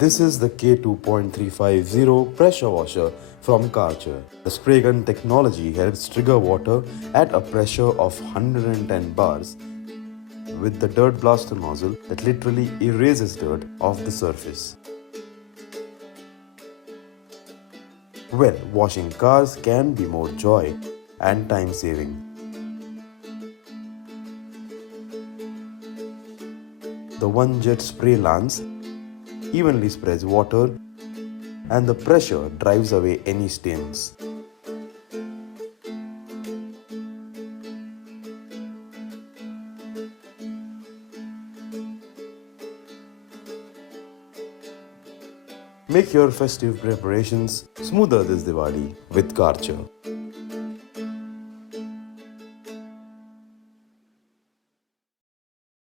This is the K2.350 pressure washer from Karcher. The spray gun technology helps trigger water at a pressure of 110 bars with the dirt blaster nozzle that literally erases dirt off the surface. Well, washing cars can be more joy and time saving. The one jet spray lance evenly spreads water and the pressure drives away any stains. Make your festive preparations smoother this Diwali with Karcher.